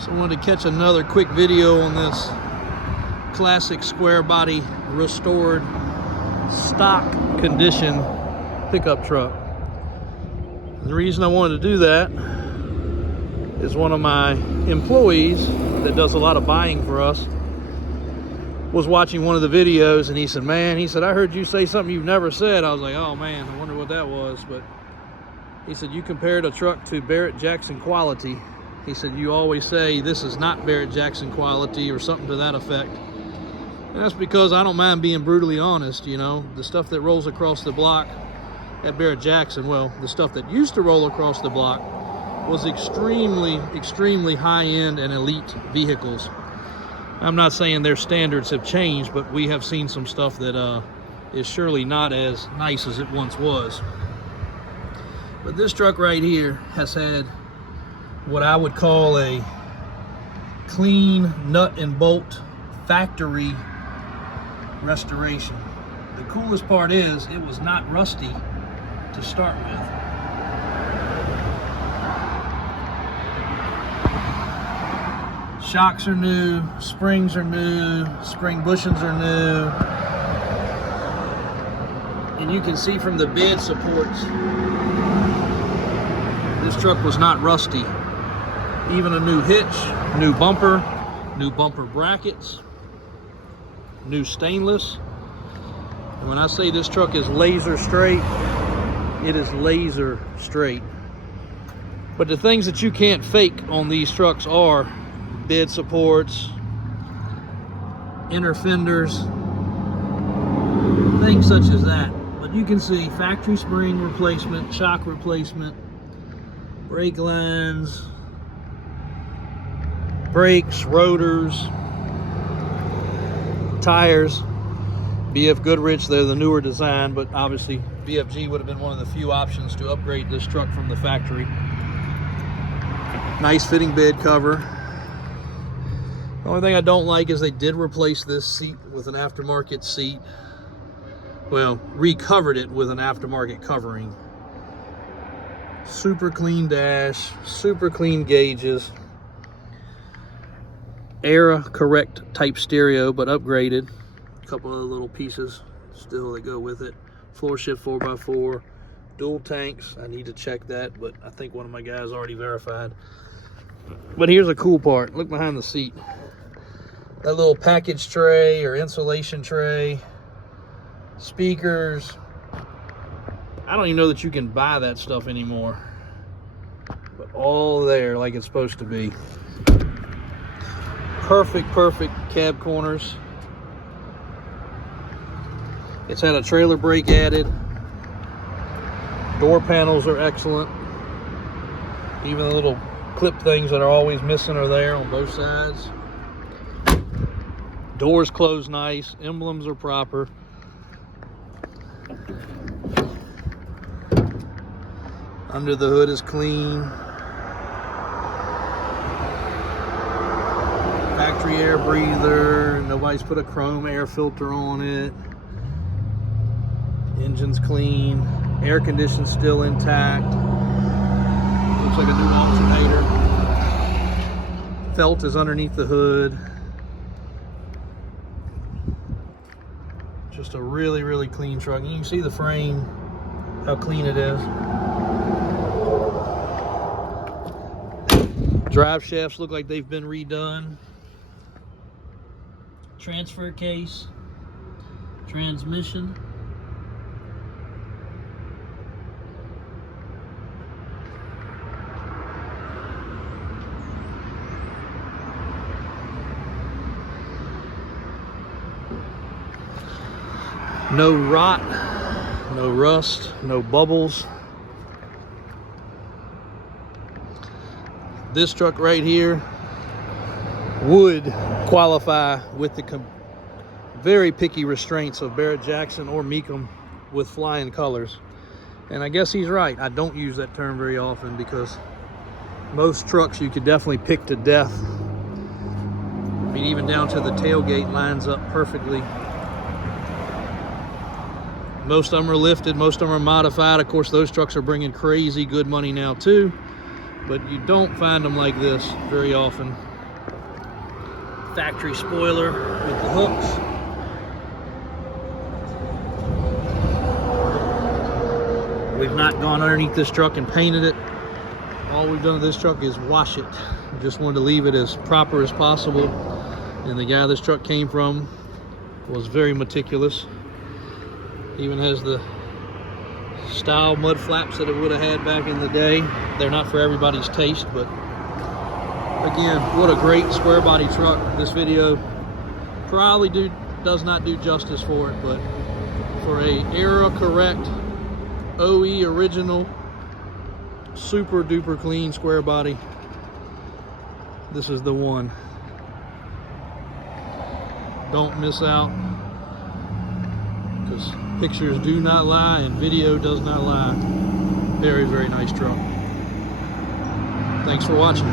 So I wanted to catch another quick video on this classic square body restored stock condition pickup truck. The reason I wanted to do that is one of my employees that does a lot of buying for us was watching one of the videos, and he said, man, he said, I heard you say something you've never said. I was like, oh man, I wonder what that was. But he said, you compared a truck to Barrett-Jackson quality. He said, you always say this is not Barrett-Jackson quality or something to that effect. And that's because I don't mind being brutally honest. You know, the stuff that rolls across the block at Barrett-Jackson, well, the stuff that used to roll across the block was extremely high-end and elite vehicles. I'm not saying their standards have changed, but we have seen some stuff that is surely not as nice as it once was. But this truck right here has had what I would call a clean nut and bolt factory restoration. The coolest part is it was not rusty to start with. Shocks are new, springs are new, spring bushings are new. And you can see from the bed supports, this truck was not rusty. Even a new hitch, new bumper brackets, new stainless. And when I say this truck is laser straight, it is laser straight. But the things that you can't fake on these trucks are bed supports, inner fenders, things such as that. But you can see factory spring replacement, shock replacement, brake lines, brakes, rotors, tires. BF Goodrich, they're the newer design, but obviously BFG would have been one of the few options to upgrade this truck from the factory. Nice fitting bed cover. The only thing I don't like is they did replace this seat with an aftermarket seat. Well, recovered it with an aftermarket covering. Super clean dash, super clean gauges. Era correct type stereo, but upgraded. A couple of little pieces still that go with it. Floor shift 4x4, dual tanks. I need to check that, but I think one of my guys already verified. But here's a cool part. Look behind the seat. That little package tray or insulation tray, speakers. I don't even know that you can buy that stuff anymore. But all there like it's supposed to be. Perfect cab corners. It's had a trailer brake added. Door panels are excellent. Even the little clip things that are always missing are there on both sides. Doors close nice. Emblems are proper. Under the hood is clean. Factory air breather. Nobody's put a chrome air filter on it. Engine's clean. Air conditioning's still intact. Looks like a new alternator. Felt is underneath the hood. Just a really clean truck. And you can see the frame, how clean it is. Drive shafts look like they've been redone. Transfer case, transmission. No rot, no rust, no bubbles. This truck right here would qualify with the very picky restraints of Barrett-Jackson or Mecum with flying colors. And I guess he's right. I don't use that term very often because most trucks you could definitely pick to death. I mean, even down to the tailgate lines up perfectly. Most of them are lifted, most of them are modified. Of course, those trucks are bringing crazy good money now too. but you don't find them like this very often. Factory spoiler with the hooks. We've not gone underneath this truck and painted it. All we've done to this truck is wash it. We just wanted to leave it as proper as possible. And the guy this truck came from was very meticulous. Even has the style mud flaps that it would have had back in the day. They're not for everybody's taste, but again, what a great square body truck. This video probably does not do justice for it, but for a era correct OE original super duper clean square body, this is the one. Don't miss out, because pictures do not lie and video does not lie. Very, very nice truck. Thanks for watching.